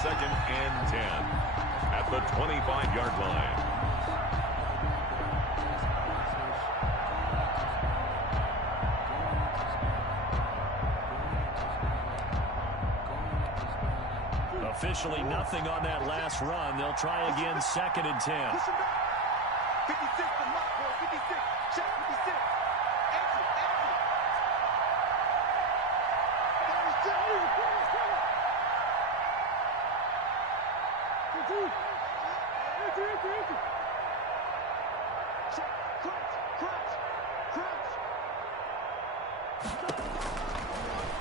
Second and 10 at the 25-yard line. Officially nothing on that last run. They'll try again, second and 10. 56 to Mark, boy. 56. Check 56. Exit, exit. Check, crunch, crunch, crunch.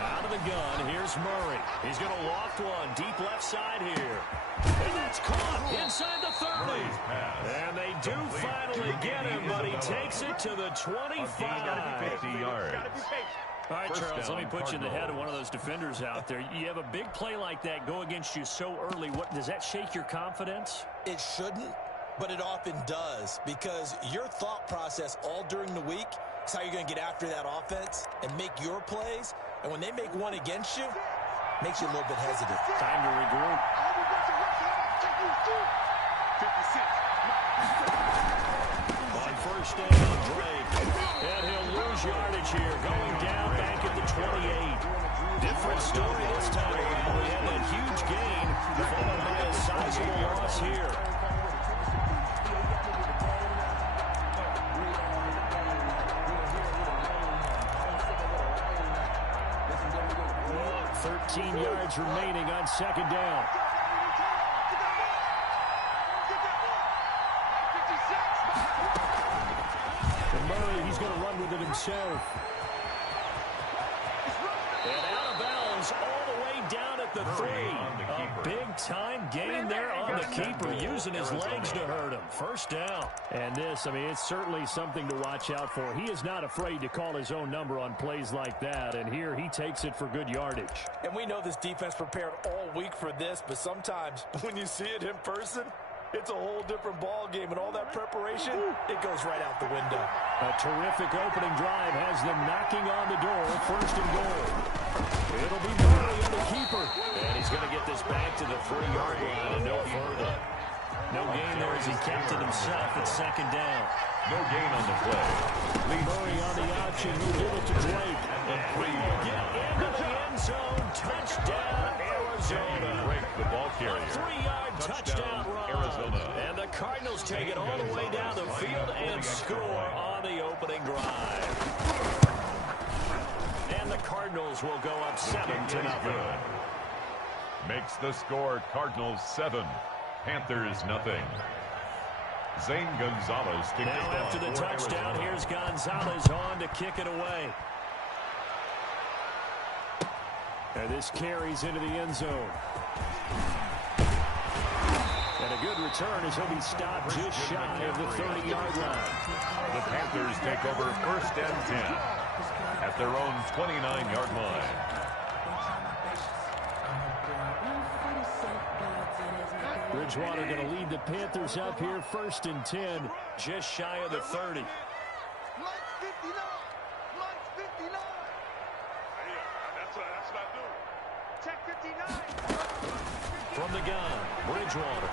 Out of the gun, here's Murray. He's going to loft one, deep left side here. And that's caught inside the 30. And they do finally get him, but he takes it to the 25. 50 yards. All right, Charles, let me put you in the head of one of those defenders out there. You have a big play like that go against you so early. What does that shake your confidence? It shouldn't, but it often does, because your thought process all during the week is how you're going to get after that offense and make your plays. And when they make one against you, makes you a little bit hesitant. Time to regroup. 56. On first down, Drake. And he'll lose yardage here, going down back at the 28. Different story this time around. We had that huge gain, followed by a sizable loss here. $13 yards remaining on second down. And Murray, he's going to run with it himself. And out of bounds all the way down at the 3. A big-time gain there on the keeper, using his legs to hurt him. First down. And this, I mean, it's certainly something to watch out for. He is not afraid to call his own number on plays like that, and here he takes it for good yardage. And we know this defense prepared all week for this, but sometimes when you see it in person, it's a whole different ball game, and all that preparation, it goes right out the window. A terrific opening drive has them knocking on the door, first and goal. It'll be Murray on the keeper. And he's going to get this back to the 3-yard line and no further. No gain there as he kept it himself at second down. No gain on the play. Murray on the option. He'll give it to Drake. And he will get into the end zone. Touchdown, Arizona. Drake, the ball carrier. 3-yard touchdown run. Arizona. And the Cardinals take it all the way down the field and score on the opening drive. And the Cardinals will go up 7-0. Makes the score Cardinals 7, Panthers nothing. Zane Gonzalez kicks now it after the touchdown, Arizona. here's Gonzalez on to kick it away. And this carries into the end zone. And a good return as he'll be stopped just shy of the 30-yard line. The Panthers take over first and 10 at their own 29-yard line. Bridgewater going to lead the Panthers up here, first and 10, just shy of the 30. Mike's 59. Mike's 59. That's what I do. Check 59. From the gun, Bridgewater.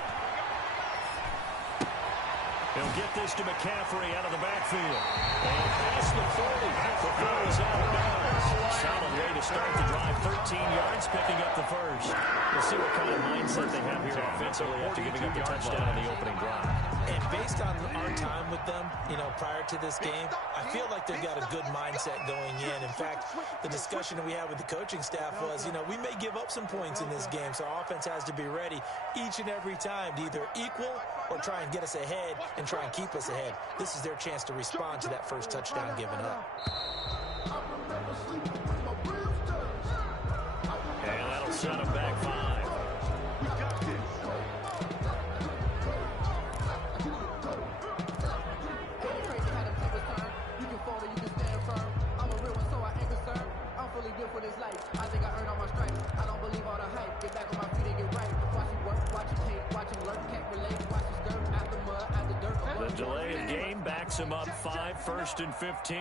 He'll get this to McCaffrey out of the backfield. And past the 30. The throw is out of bounds. Solid way to start the drive. 13 yards, picking up the first. We'll see what kind of mindset they have here offensively after giving up the touchdown on the opening drive. And based on our time with them, prior to this game, I feel like they've got a good mindset going in. In fact, the discussion that we had with the coaching staff was, we may give up some points in this game, so our offense has to be ready each and every time to either equal or try and get us ahead and try and keep us ahead. This is their chance to respond to that first touchdown given up. And that'll set them back 5. For this life, I think I earned all my stripes. I don't believe all the hype. Get back on my feet and get right. Watch him work, watch him take, watch him lurk, can't relate. Watch him stir out the mud, out the dirt. The delay of game backs him up 5, 1st and 15.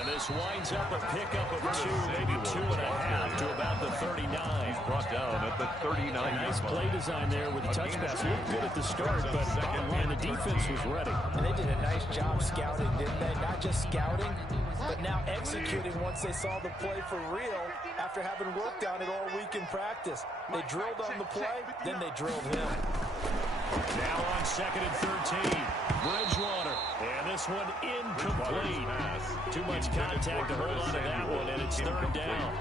And this winds up a pickup of 2, maybe 2.5 to about the 39. He's brought down at the 39. Nice play design there with the touch pass. Looked good at the start, but bottom line, the defense was ready. And they did a nice job scouting, didn't they? Not just scouting, but now executing once they saw the play for real after having worked on it all week in practice. They drilled on the play, then they drilled him. Now on 2nd and 13. Bridgewater. And this one incomplete. Too much contact to hold on to that one, and it's 3rd down.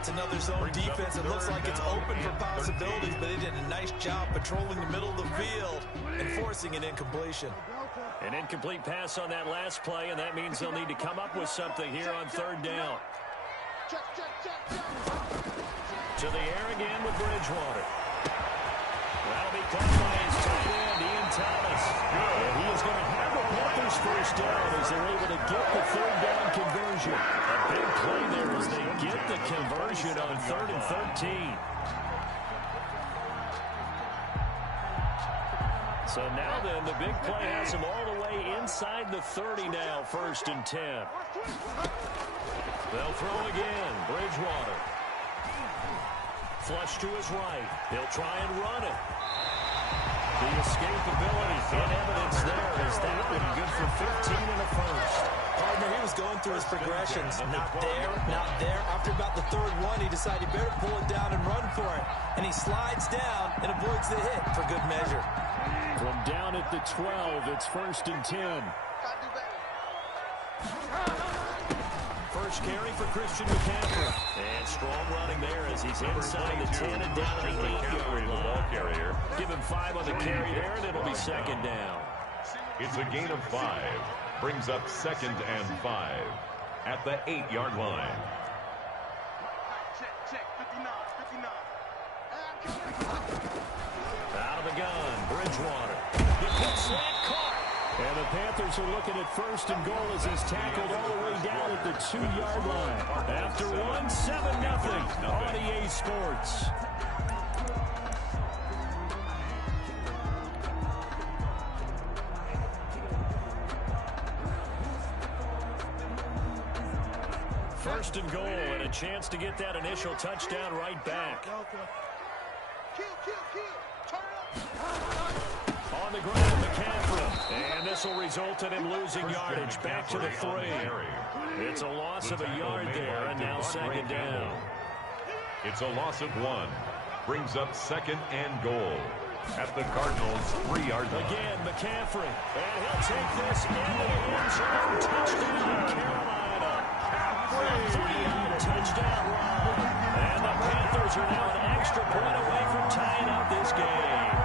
It's another zone defense. It looks like it's open for possibilities, but they did a nice job patrolling the middle of the field and forcing an incompletion. An incomplete pass on that last play, and that means they'll need to come up with something here on 3rd down. To the air again with Bridgewater. That'll be caught by his tight end, Ian Thomas. And he is going to have the Panthers first down as they're able to get the 3rd down conversion. A big play there as they get the conversion on 3rd and 13. So now then, the big play has him all the way inside the 30 now, 1st and 10. They'll throw again, Bridgewater. Flush to his right. He'll try and run it. The escapability and evidence there is that one good for 15 and a first. Partner, he was going through his progressions. Not there, not there. After about the 3rd one, he decided he better pull it down and run for it. And he slides down and avoids the hit for good measure. From down at the 12, it's 1st and 10. First carry for Christian McCaffrey. And strong running there as he's inside the 10 and down to the 8-yard line. Give him 5 on the carry there, and it'll be 2nd down. It's a gain of 5. Brings up 2nd and 5 at the 8-yard line. Out of the gun, Bridgewater. The quick slant caught. And the Panthers are looking at 1st and goal as he's tackled all the way down at the 2-yard line. After 7-0 on EA Sports. First and goal, and a chance to get that initial touchdown right back. On the ground, McCaffrey. And this will result in him losing yardage back to the 3. It's a loss of a yard there, and now 2nd down. It's a loss of 1. Brings up 2nd and goal at the Cardinals' 3-yard line. Again, McCaffrey. And he'll take this into the end zone. Touchdown, Carolina. A 3-yard touchdown run. And the Panthers are now an extra point away from tying up this game.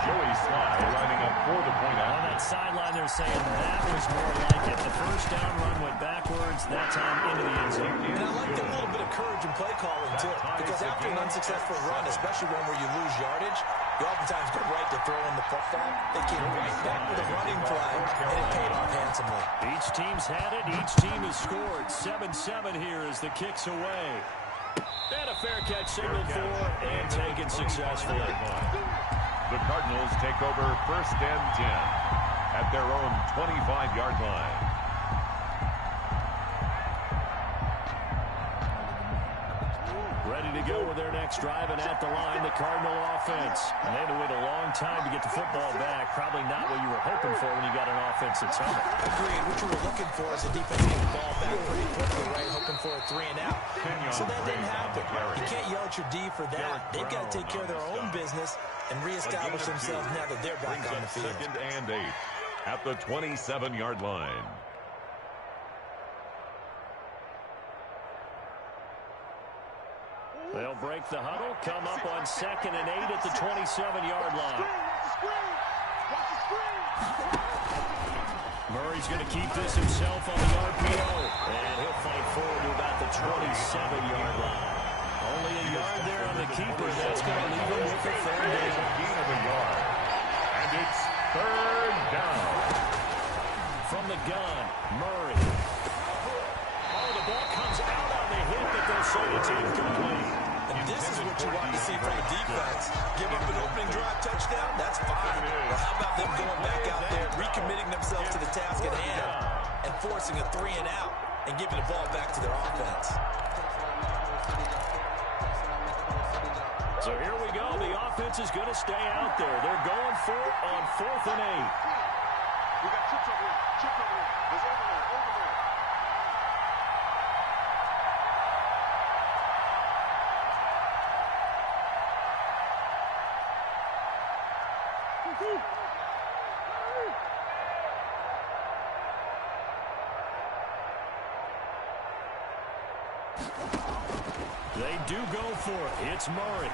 Joey Sly lining up for the point out. On that sideline, they're saying that was more like it. The first down run went backwards, that time into the end zone. And I like a little bit of courage in play calling, too. Because after an unsuccessful run, especially one where you lose yardage, you oftentimes go right to throwing the football. They came right back with a running play, and it paid off handsomely. Each team's had it. Each team has scored. 7-7 here as the kick's away. And a fair catch signaled for and taken successfully. The Cardinals take over 1st and 10 at their own 25-yard line. go with their next drive, and at the line, the Cardinal offense. And they had to wait a long time to get the football back. Probably not what you were hoping for when you got an offense that's home. Agreed. What you were looking for is a defense getting the ball back pretty quickly, right? Hoping for a 3 and out. So that didn't happen. You can't yell at your D for that. They've got to take care of their own business and reestablish themselves now that they're back on the field. 2nd and 8 at the 27-yard line. They'll break the huddle, come up on 2nd and 8 at the 27-yard line. Murray's going to keep this himself on the RPO, and he'll fight forward to about the 27-yard line. Only a yard there on the keeper. That's going to leave him with a 3rd down. And it's 3rd down. From the gun, Murray. Oh, the ball comes out on the hit, but they'll say it's incomplete. And this is what you want to see from a defense. Give up an opening drive touchdown, that's fine. But how about them going back out there, recommitting themselves to the task at hand, and forcing a 3 and out, and giving the ball back to their offense. So here we go. The offense is going to stay out there. They're going for it on 4th and 8. We got trips over here. Trips over here. There's overload. Overload. They do go for it. It's Murray.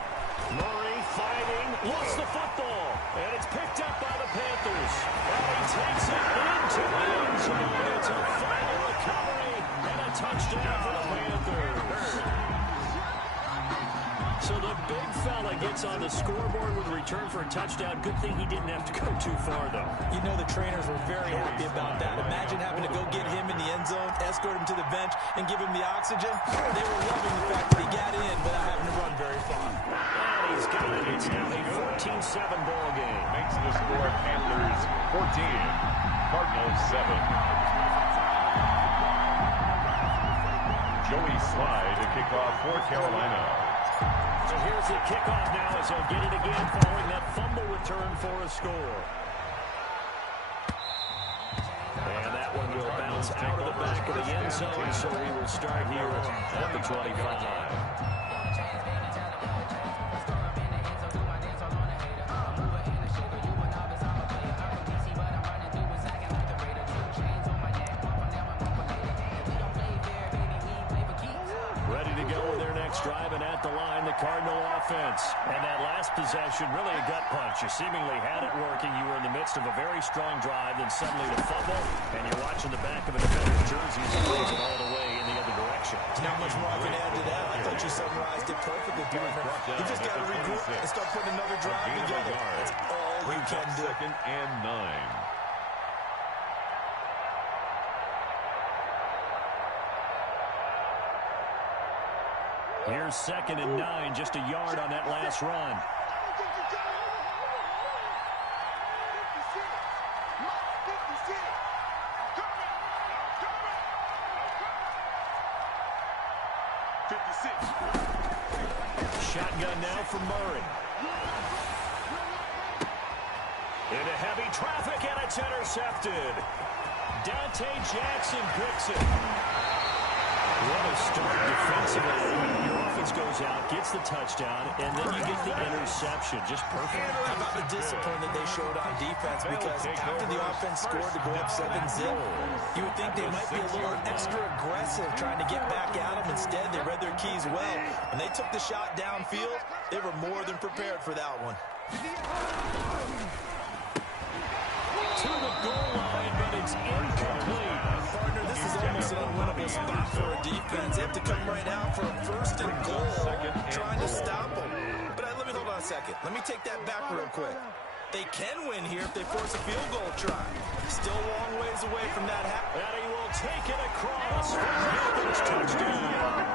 Murray fighting, lost the football, and it's picked up by the Panthers. And he takes it into the end zone. It's a final recovery and a touchdown for the Panthers. So the big fella gets on the scoreboard with a return for a touchdown. Good thing he didn't have to go too far, though. You know the trainers were very happy about that. Imagine having to go get him in the end zone, escort him to the bench, and give him the oxygen. They were loving the fact that he got in without having to run very far. And he's got it. It's now a 14-7 ball game. Makes the score Panthers 14, Cardinals 7. Joey Slye to kick off for Carolina. So here's the kickoff now as they'll get it again following that fumble return for a score. And that one will bounce out of the back of the end zone, so we will start here at the 25. Driving at the line, the Cardinal offense. And that last possession, really a gut punch. You seemingly had it working. You were in the midst of a very strong drive, then suddenly the fumble, and you're watching the back of a defender's jersey as it brings it all the way in the other direction. There's not much more I can add to that. I thought you summarized it perfectly, partner. You just got to regroup and start putting another drive together. That's all you can do. 2nd and 9. Here's 2nd and 9, just a yard on that last run. 56. Shotgun now for Murray. Into heavy traffic, and it's intercepted. Dante Jackson picks it. What a start defensively. Your offense goes out, gets the touchdown, and then you get the interception. Just perfect. How about the discipline that they showed on defense? Because after the offense scored to go up 7-0, you would think they might be a little extra aggressive trying to get back at them. Instead, they read their keys well. When they took the shot downfield, they were more than prepared for that one. To the goal line, but it's incomplete. Partner, this is almost an unwinnable spot for a defense. They have to come right out for a 1st and goal, trying to stop them. But let me hold on a second. Let me take that back real quick. They can win here if they force a field goal try. Still a long ways away from that happening. And he will take it across for Panthers touchdown.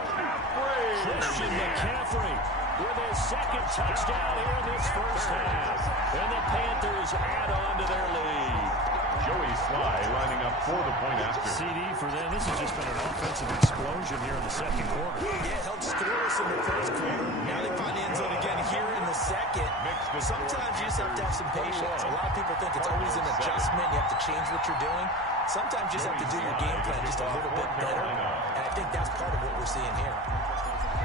Christian McCaffrey with his 2nd touchdown here in this 1st half. And the Panthers add on to their lead. Joey Sly lining up for the point after. CD for them. This has just been an offensive explosion here in the second quarter. Yeah, held scoreless in the first quarter. Now they find the end zone again here in the second. Sometimes you just have to have some patience. A lot of people think it's always an adjustment. You have to change what you're doing. Sometimes you just have to do your game plan just a little bit better. And I think that's part of what we're seeing here.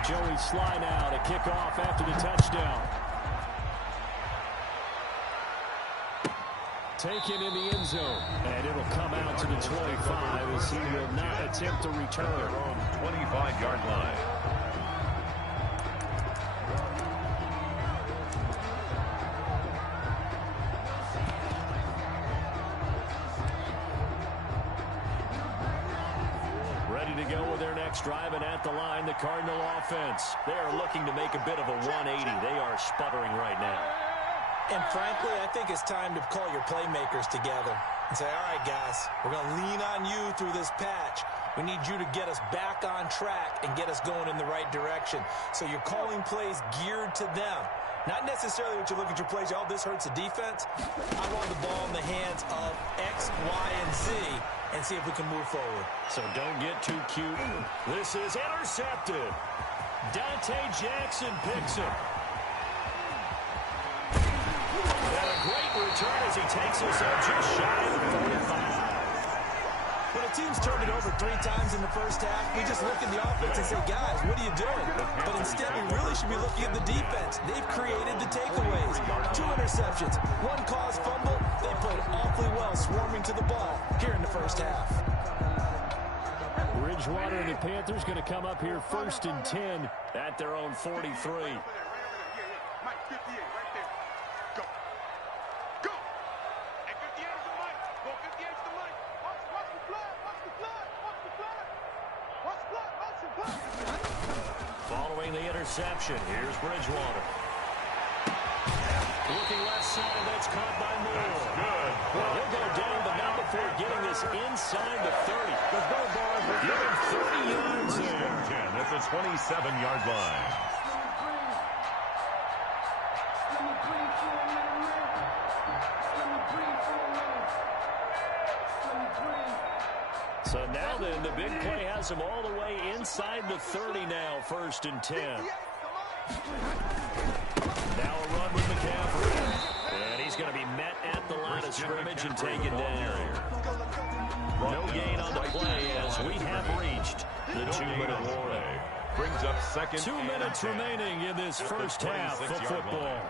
Joey Sly now to kick off after the touchdown. Taken in the end zone. And it'll come out to the 25 as he will not attempt to return. On 25-yard line. Ready to go with their next drive, and at the line, the Cardinal offense. They are looking to make a bit of a 180. They are sputtering right now. And frankly, I think it's time to call your playmakers together and say, all right, guys, we're going to lean on you through this patch. We need you to get us back on track and get us going in the right direction. So you're calling plays geared to them. Not necessarily what you look at your plays, oh, this hurts the defense. I want the ball in the hands of X, Y, and Z and see if we can move forward. So don't get too cute. This is intercepted. Dante Jackson picks it. And a great return as he takes us up just shy of 45. When a team's turned it over 3 times in the first half, we just look at the offense and say, guys, what are you doing? But instead, we really should be looking at the defense. They've created the takeaways. 2 interceptions, 1 caused fumble. They played awfully well swarming to the ball here in the first half. Bridgewater and the Panthers going to come up here 1st and 10 at their own 43. Mike, 58, right there. Go. Go. And 58 is the Mike. Go, 58 is the Mike. Watch the blood. Watch the blood. Watch the blood. Watch the blood. Watch the blood. Following the interception, here's Bridgewater. Looking left side, that's caught by Moore. Good. Well, he'll go down, but not before getting this inside the 30. Let's go, Barnes. Give him 30 yards there. 10 at the 27-yard line. So now then, the big play has him all the way inside the 30 now, 1st and 10. Now a run with McCaffrey. And he's going to be met at the line of scrimmage and taken down. No gain on the play as we have reached the 2-minute warning. Brings up second. 2 minutes remaining in this first half of football.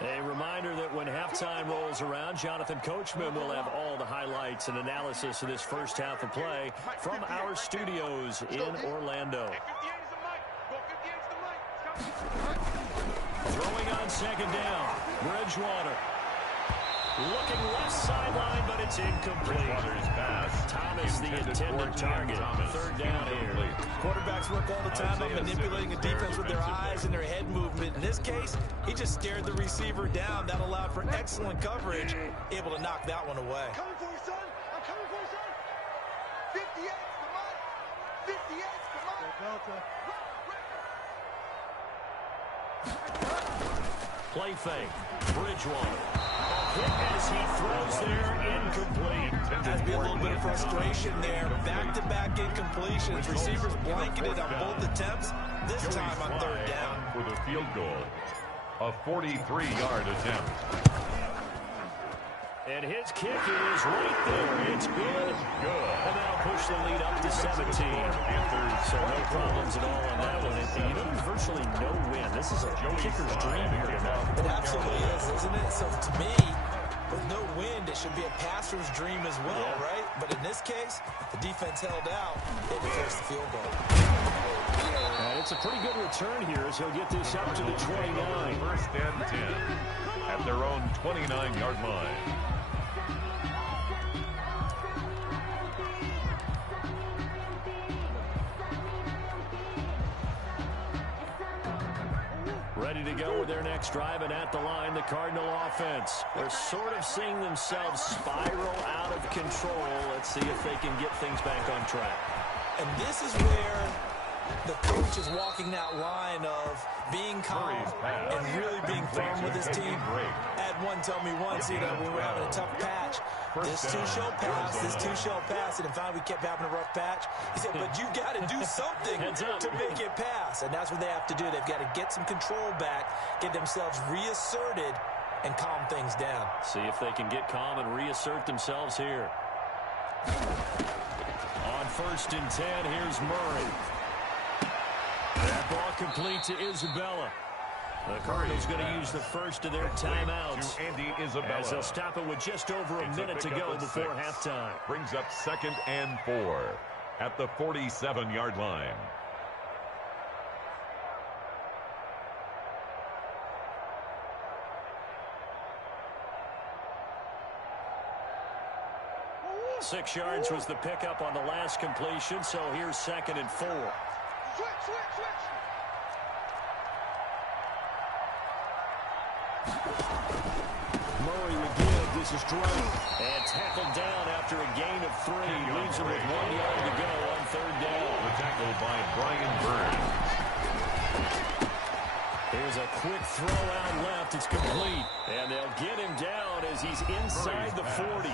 A reminder that when halftime rolls around, Jonathan Coachman will have all the highlights and analysis of this first half of play from our studios in Orlando. Throwing on 2nd down, Bridgewater. Looking left sideline, but it's incomplete. Thomas, the intended target. 3rd down here. Quarterbacks work all the time on manipulating a defense with their eyes and their head movement. In this case, he just stared the receiver down. That allowed for excellent coverage, able to knock that one away. I'm coming for you, son. I'm coming for you, son. 58 to Mike. 58 to Mike. Play fake. Bridgewater. Hit as he throws there, incomplete. Has been a little bit of frustration there. Back-to-back incompletions. Receivers blanketed on both attempts. This time on 3rd down. For the field goal. A 43-yard attempt. And his kick is right there. It's good. And that'll push the lead up to 17. So no problems at all on that one. And you know, there's virtually no win. This is a kicker's dream here tonight. It absolutely is, isn't it? So to me, with no wind, it should be a passer's dream as well, right? But in this case, the defense held out. They forced the field goal. And it's a pretty good return here as he'll get this up to the 29. 1st and 10 at their own 29-yard line. Ready to go with their next drive, and at the line, the Cardinal offense. They're sort of seeing themselves spiral out of control. Let's see if they can get things back on track. And this is where the coach is walking that line of being calm and really being firm with his team. I had one tell me once, when we were having a tough patch, this too shall pass, and finally we kept having a rough patch. He said, but you got to do something to make it pass, and that's what they have to do. They've got to get some control back, get themselves reasserted, and calm things down. See if they can get calm and reassert themselves here. On 1st and 10, here's Murray. That ball complete to Isabella. The Cardinals going to use the first of their timeouts as they'll stop it with just over a minute to go before halftime. Brings up 2nd and 4 at the 47-yard line. Six yards was the pickup on the last completion, so here's 2nd and 4. Switch. Murray would give. This is Drake. And tackled down after a gain of 3. Leaves him with 1 yard to go on 3rd down. The tackle by Brian Burns. Here's a quick throw out left. It's complete. And they'll get him down as he's inside the 40.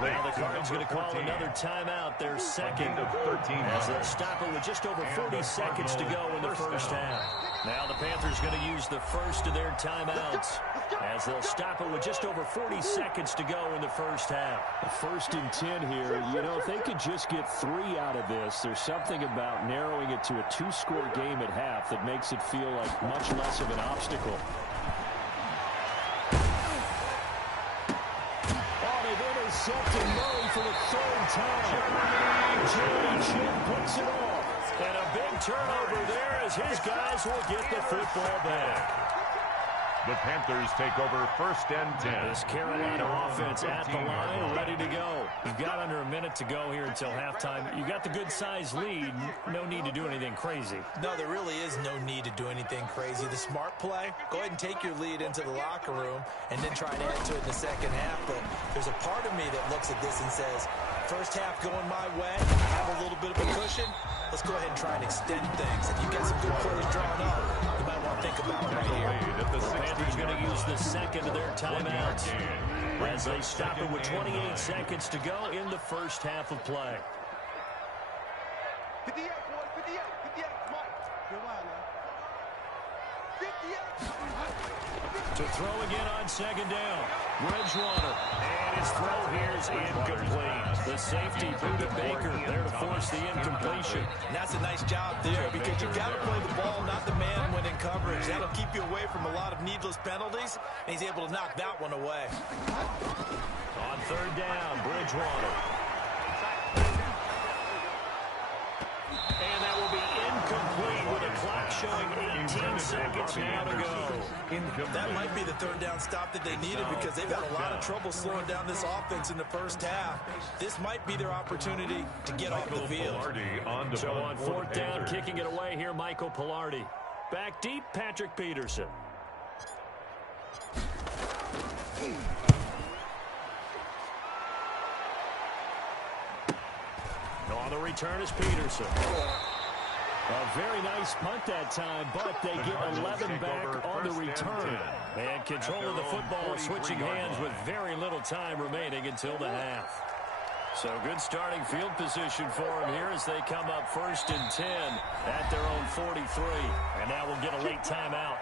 Now the Cards going to call another timeout, their second of 13. As they'll stop it with just over 40 seconds to go in the first half. Now the Panthers going to use the first of their timeouts as they'll stop it with just over 40 seconds to go in the first half. The 1st and 10 here, if they could just get 3 out of this, there's something about narrowing it to a 2-score game at half that makes it feel like much less of an obstacle. Oh, they've intercepted Murray for the 3rd time. Jerry Chin puts it off. And a big turnover there as his guys will get the football back. The Panthers take over 1st and 10. This Carolina offense at the line, ready to go. You've got under a minute to go here until halftime. You got the good-sized lead. No need to do anything crazy. No, there really is no need to do anything crazy. The smart play, go ahead and take your lead into the locker room and then try and add to it in the second half. But there's a part of me that looks at this and says, first half going my way, have a little bit of a cushion. Let's go ahead and try and extend things. If you've got some good plays drawn up, you might want to think about it right here. The Panthers going to use the second of their timeouts as they stop it with 28 seconds to go in the first half of play. 58, boys, 58, Mike. Good line, man. 58. To throw again on 2nd down. Bridgewater. And his throw here is incomplete. The safety, Buda Baker, there to force the incompletion. And that's a nice job there because you've got to play the ball, not the man when in coverage. That'll keep you away from a lot of needless penalties, and he's able to knock that one away. On 3rd down, Bridgewater. And that will be incomplete with a clock showing 18 seconds now to go. That might be the 3rd down stop that they needed because they've had a lot of trouble slowing down this offense in the first half. This might be their opportunity to get off the field. So on 4th down, kicking it away here, Michael Pilardi. Back deep, Patrick Peterson. On the return is Peterson. A very nice punt that time, but they get 11 back on the return. And control of the football switching hands with very little time remaining until the half. So good starting field position for them here as they come up 1st and 10 at their own 43. And now we'll get a late timeout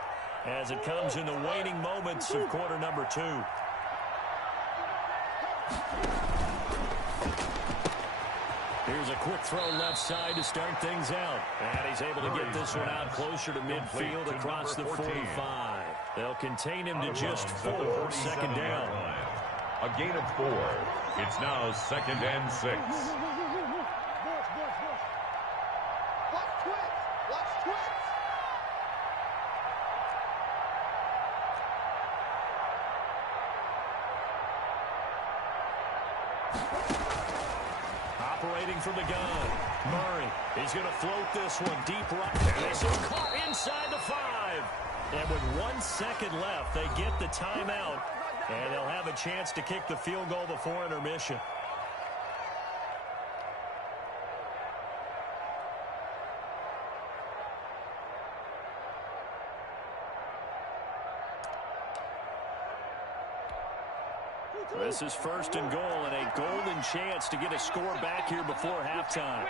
as it comes in the waning moments of quarter number 2. Here's a quick throw left side to start things out. And he's able to get this one out closer to midfield across the 45. They'll contain him to just 4. 2nd down. A gain of 4. It's now 2nd and 6. Watch twits. Operating from the gun. Murray. He's going to float this one deep right. And this is caught inside the 5. And with 1 second left, they get the timeout. And they'll have a chance to kick the field goal before intermission. This is first and goal, and a golden chance to get a score back here before halftime.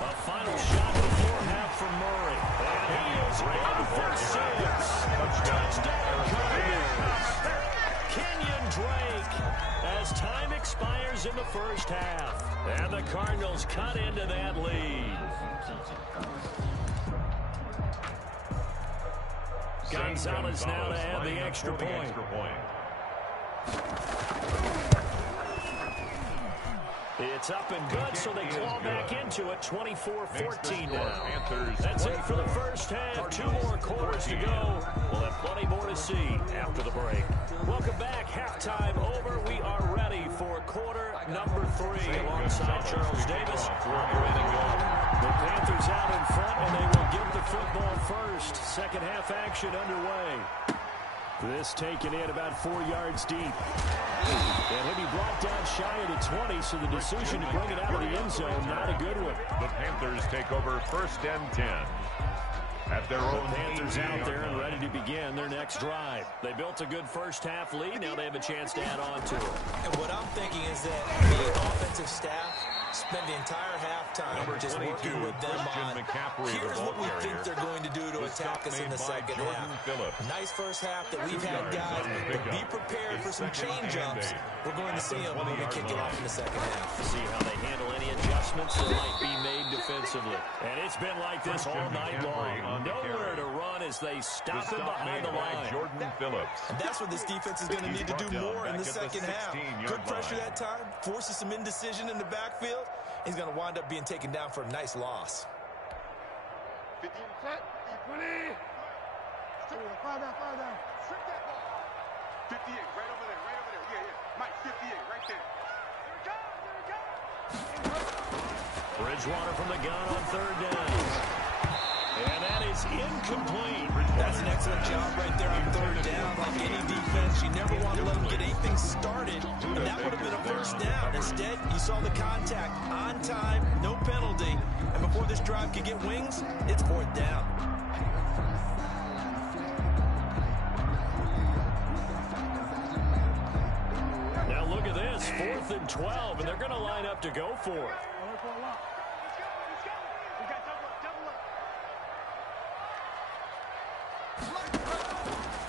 A final shot before half from Murray. And he is in for 6. Touchdown Cardinals. Kenyon Drake as time expires in the first half. And the Cardinals cut into that lead. Gonzalez now to add the extra point. It's up and good, so they claw back into it. 24-14 now. That's it for the first half. 2 more quarters to go. We'll have plenty more to see after the break. Welcome back. Halftime over. We are ready for quarter number 3 alongside Charles Davis. The Panthers out in front, and they will get the football first. Second half action underway. This taken in about 4 yards deep. And he'll be brought down shy of the 20, so the decision to bring it out of the end zone, not a good one. The Panthers take over first and 10. At their own Panthers out there and ready to begin their next drive. They built a good first half lead. Now they have a chance to add on to it. And what I'm thinking is that the offensive staff spend the entire halftime just working with them on here's what we think they're going to do to attack us in the second half. Nice first half that we've had, guys, but be prepared for some change-ups. We're going to see them when we kick it off in the second half. See how they handle any adjustments that might be made defensively. And it's been like this all night long. Nowhere to run as they stop him behind the line. And that's what this defense is going to need to do more in the second half. Good pressure that time, forces some indecision in the backfield. He's going to wind up being taken down for a nice loss. 15 set, 20. Fire down. 58, right over there. Yeah. Mike, 58, right there. Bridgewater from the gun on third down. And that is incomplete. That's an excellent job right there on third down. Like any defense, you never want to let them get anything started. And that would have been a first down. Instead, you saw the contact on time, no penalty. And before this drive could get wings, it's fourth down. Now look at this, 4th and 12, and they're going to line up to go for it.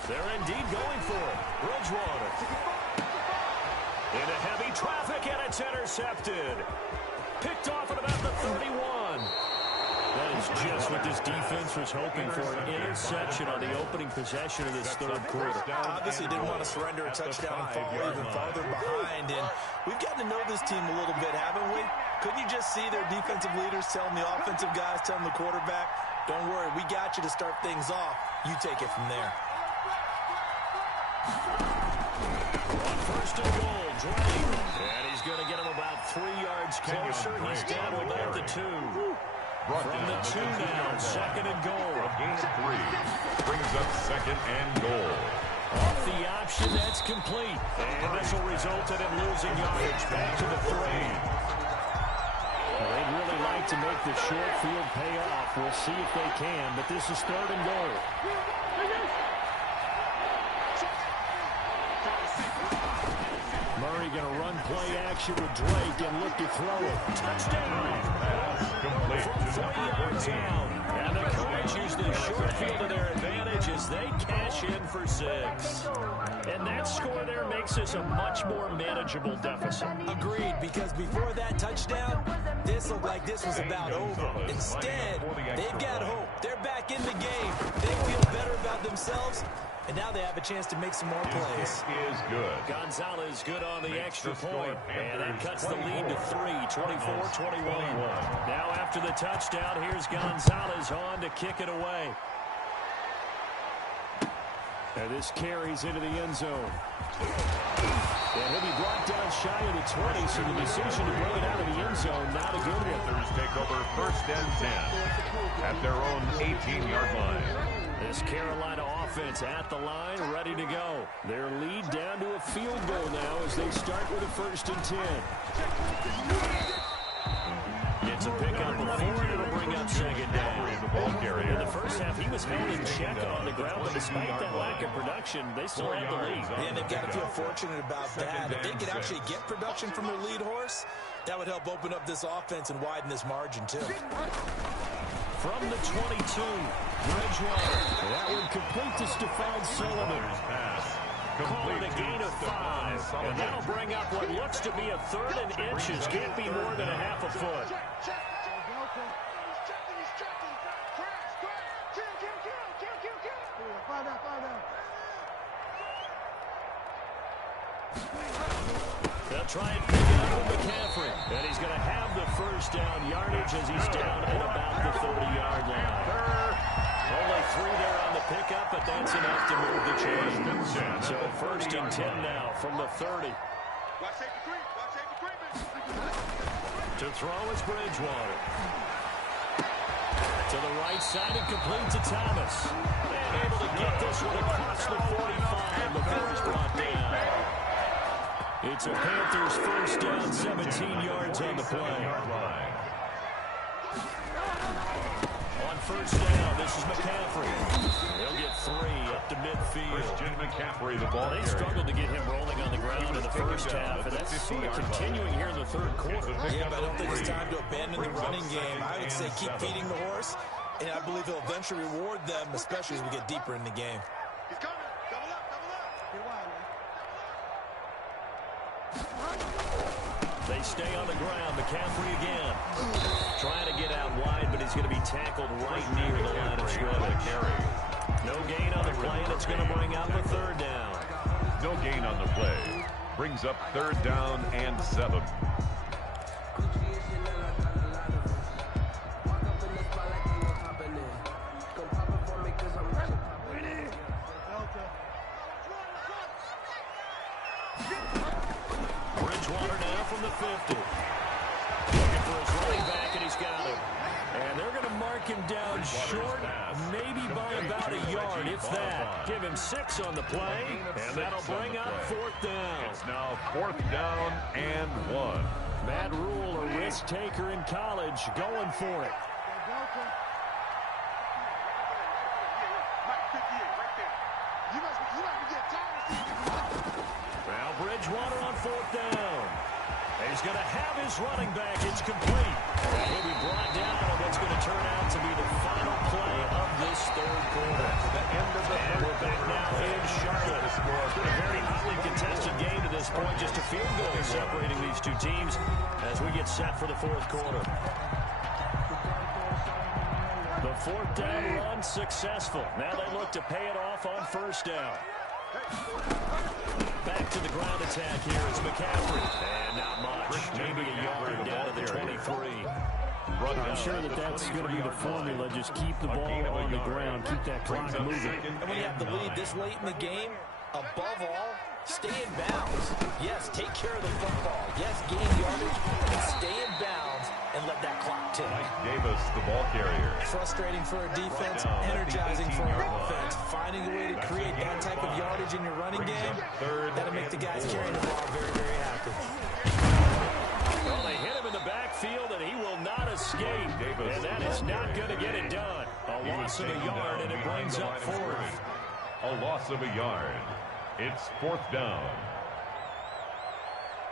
They're indeed going for it. Bridgewater. Into heavy traffic, and it's intercepted. Picked off at about the 31. That is just what this defense was hoping for, an interception on the opening possession of this third quarter. Obviously didn't want to surrender a touchdown and fall even farther behind. And we've gotten to know this team a little bit, haven't we? Couldn't you just see their defensive leaders telling the offensive guys, telling the quarterback, don't worry, we got you to start things off. You take it from there. On first and goal, Drake. And he's going to get him about 3 yards closer. He's down to about the 2. From the 2 now, second and goal. Gain of 3. Brings up second and goal. Off the option, that's complete. And this will result in him losing yardage back to the 3. Well, they'd really like to make the short field pay off. We'll see if they can, but this is third and goal. Murray going to run play action with Drake and look to throw it. Touchdown! From 3 yards out. And the Cards use the short field to their advantage as they cash in for 6. And that score there makes this a much more manageable deficit. Agreed, because before that touchdown, this looked like this was about over. Instead, they've got hope. They're back in the game. They feel better about themselves. And now they have a chance to make some more plays. Is good. Gonzalez good on the extra point. And that cuts the lead to 3, 24-21. Now after the touchdown, here's Gonzalez on to kick it away. And this carries into the end zone. And he'll be brought down shy of the 20, so the decision to bring it out of the end zone, not a good one. Panthers take over first and 10 at their own 18-yard line. This Carolina offense at the line, ready to go. Their lead down to a field goal now as they start with a first and 10. It's a pickup of 4, and it'll bring up second down. In the first half, he was held in check on the ground, but despite that lack of production, they still have the lead. And they've got to feel fortunate about that. If they could actually get production from their lead horse, that would help open up this offense and widen this margin, too. From the 22, Bridgewater. That would complete to Stephon Sullivan. Call it a gain of 5. And that'll bring up what looks to be a 3rd and inches. Can't be more than a half a foot. They'll try and pick it up with McCaffrey. And he's going to have the first down yardage as he's down at about the 30-yard line. Only 3 there on the pickup, but that's enough to move the chains. So 1st and 10 now from the 30. To throw is Bridgewater. To the right side and complete to Thomas. And able to get this one across the 45 before he's brought down. It's a Panthers first down, 17 yards on the play. On first down, this is McCaffrey. He'll get 3 up to midfield. Christian McCaffrey, the ball. They struggled to get him rolling on the ground in the first half, and that's sort of continuing here in the 3rd quarter. Yeah, but I don't think it's time to abandon the running game. I would say keep feeding the horse, and I believe he'll eventually reward them, especially as we get deeper in the game. He's coming. Double up, double up. Get wide, man. They stay on the ground. McCaffrey again. Trying to get out wide, but he's going to be tackled right near the line of scrimmage. No gain on the play, and it's going to bring up a 3rd down. No gain on the play. Brings up 3rd down and 7. Bridgewater now from the 50. Looking for his running back, and he's got him. And they're going to mark him down short, maybe by about a yard, if that. Give him 6 on the play, and that'll bring up 4th down. It's now 4th down and 1. Matt Rule, a risk taker in college, going for it. Now Bridgewater on 4th down. He's going to have his running back. It's complete. And he'll be brought down on what's going to turn out to be the final play of this 3rd quarter. And we're back now in Charlotte. It's been a very hotly contested game to this point. Just a field goal separating these two teams as we get set for the 4th quarter. The 4th down run successful. Now they look to pay it off on 1st down. Back to the ground attack here. It's McCaffrey. And not much. Maybe a yard down to the 23. I'm sure that's going to be the formula. Just keep the ball on the ground. Keep that clock moving. And when you have the lead this late in the game, above all, stay in bounds. Yes, take care of the football. Yes, gain yardage, and stay in bounds and let that clock tick. Mike Davis, the ball carrier. Frustrating for a defense, energizing for an offense. Finding a way to create that type of yardage in your running game, that'll make the guys carrying the ball very, very happy. Well, they hit him in the backfield, and he will not escape. And that is not going to get it done. A loss of a yard, and it brings up 4th. A loss of a yard. It's 4th down.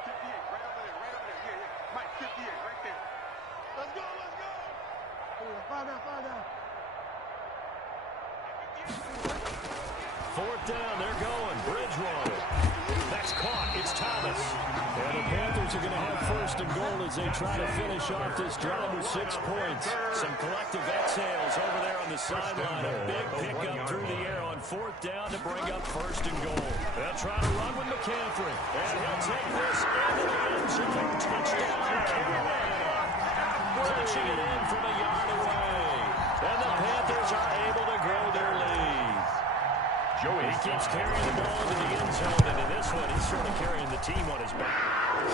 58, right over there, right over there. Yeah. Mike, 58, right there. Let's go, let's go. Find out. 4th down, they're going. Bridgewater. That's caught. It's Thomas. And the Panthers are going to have 1st and goal as they try to finish off this drive with 6 points. Some collective exhales over there on the sideline. A big pickup through the air on 4th down to bring up 1st and goal. They'll try to run with McCaffrey. And he'll take this into the end zone. Touchdown, Carolina. Punching it in from a yard away. And the Panthers are able to grow their lead. He keeps carrying the ball into the end zone, and in this one, he's sort of carrying the team on his back.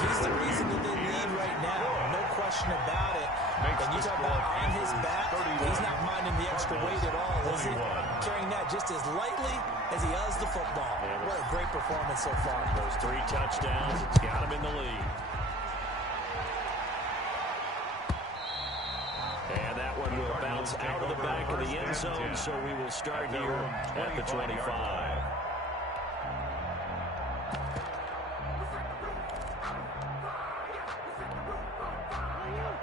He's the reason that they lead right now, no question about it. And you talk about on his back, he's not minding the extra weight at all, is he? Carrying that just as lightly as he does the football. What a great performance so far. Those 3 touchdowns, it's got him in the lead. one will bounce out of the back of the end zone, so we will start here at the 25.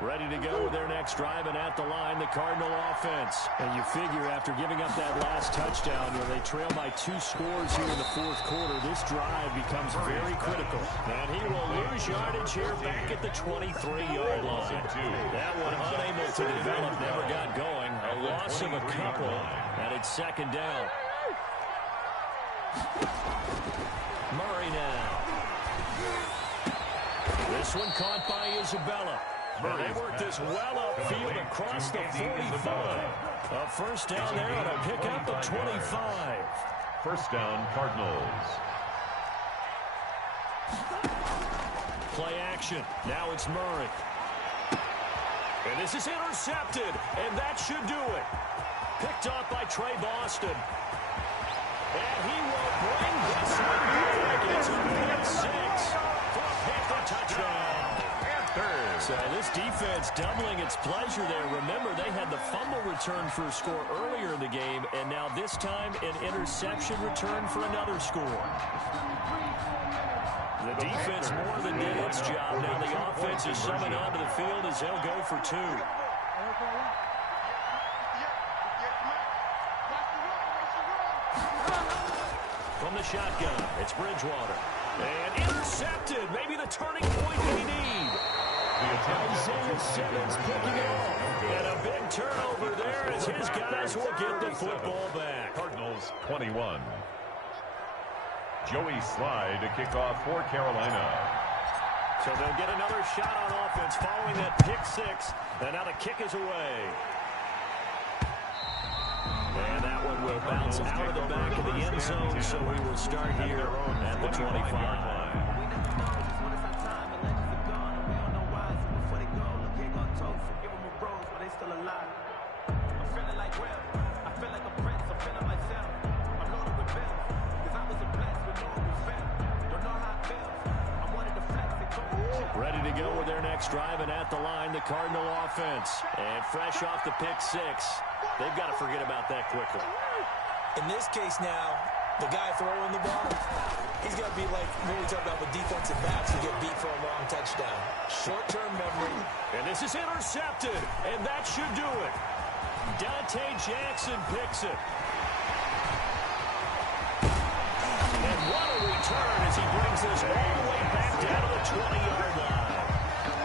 Ready to go with their next drive, and at the line, the Cardinal offense. And you figure after giving up that last touchdown, where they trail by 2 scores here in the fourth quarter, this drive becomes very critical. And he will lose yardage here back at the 23-yard line. That one unable to develop, never got going. A loss of a couple, and it's second down. Murray now. This one caught by Isabella. And they work this well upfield across the 45. A first down there, and a pick up the 25. First down, Cardinals. Play action. Now it's Murray. And this is intercepted, and that should do it. Picked off by Trey Boston. And he will bring this one back. It's a pick 6 for a Panther touchdown. So this defense doubling its pleasure there. Remember, they had the fumble return for a score earlier in the game, and now this time an interception return for another score. The defense more than did its job. Now the offense is summoned onto the field as they'll go for 2. From the shotgun, it's Bridgewater. And intercepted. Maybe the turning point they need. Isaiah Simmons picking it off. And a big turnover there as his guys will get the football back. Cardinals 21. Joey Slye to kick off for Carolina. So they'll get another shot on offense following that pick 6. And now the kick is away. And that one will bounce out of the back of the end zone, so we will start here at the 25. Ready to go with their next drive, and at the line, the Cardinal offense. And fresh off the pick 6, they've got to forget about that quickly. In this case now, the guy throwing the ball, he's got to be like when we talk about with defensive backs who get beat for a long touchdown. Short-term memory. And this is intercepted, and that should do it. Dante Jackson picks it. And what a return as he brings this all the way back down to the 20-yard line.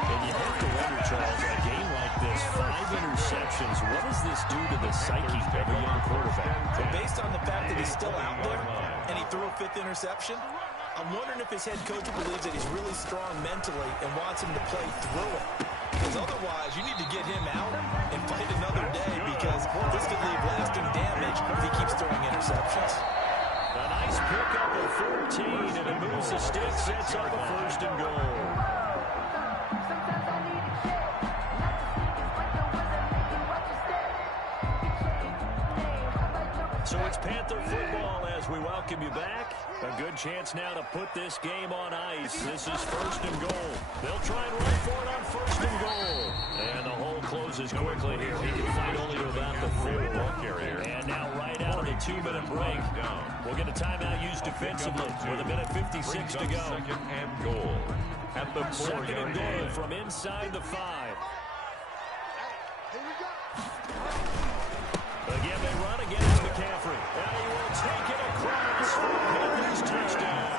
And you have to wonder, Charles, in a game like this, 5 interceptions, what does this do to the psyche of a young quarterback? But based on the fact that he's still out there and he threw a 5th interception, I'm wondering if his head coach believes that he's really strong mentally and wants him to play through it. Because otherwise, you need to get him out and fight another day, because this could leave lasting damage if he keeps throwing interceptions. A nice pickup of 14, and it moves the stick, sets up a first and goal. So it's Panther football as we welcome you back. A good chance now to put this game on ice. This is first and goal. They'll try and run for it on first and goal. And the hole closes quickly here. He can fight only to about the 4 carrier. And now right out of the 2-minute break, we'll get a timeout used defensively with a minute 56 to go. Second and goal at the 4-yard Second and goal line. from inside the 5. Again, they run against McCaffrey. And he will take it across for a Panthers touchdown.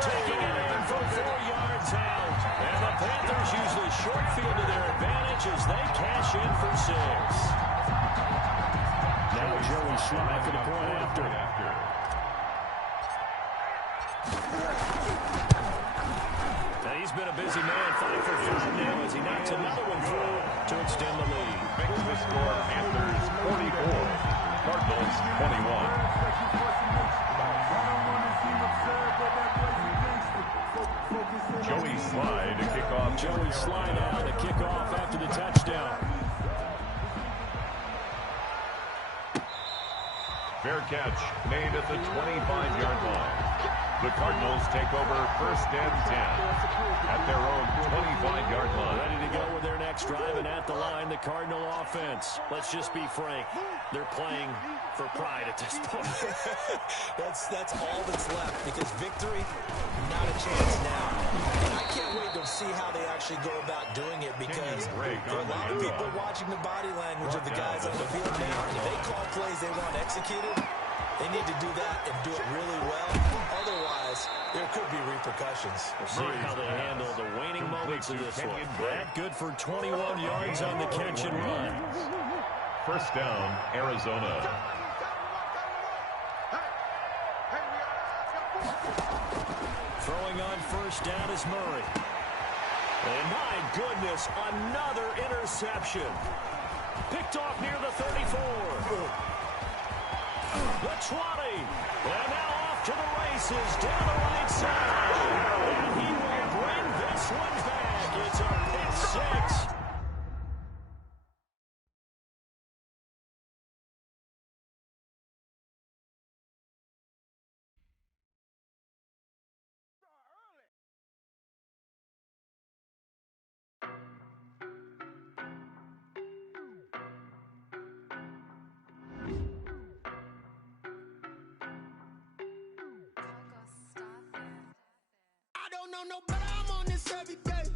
Taking it in from 4 yards out. And the Panthers use the short field to their advantage as they cash in for 6. Now Joey Slye for the point after. Now he's been a busy man, 5 for 5 now as he knocks another one through to extend the lead. Makes the score Panthers 44, Cardinals 21. Joey Slye to kick off. Joey Slye now to kick off after the touchdown. Fair catch made at the 25-yard line. The Cardinals take over first and 10 at their own 25-yard line. Ready to go with their next drive, and at the line, the Cardinal offense. Let's just be frank. They're playing for pride at this point. That's all that's left, because victory, not a chance now. And I can't wait to see how they actually go about doing it, because there are a lot of people watching the body language of the guys on the field now. If they call plays they want executed, they need to do that and do it really well. Otherwise, there could be repercussions. We'll see how they handle the waning moments of this one. That good for 21 yards on the catch and run. First down, Arizona. Throwing on first down is Murray. And my goodness, another interception. Picked off near the 34. The 20. And now off to the races down the right side. And he will bring this one back. It's a pick 6. I don't know no better, I'm on this every day.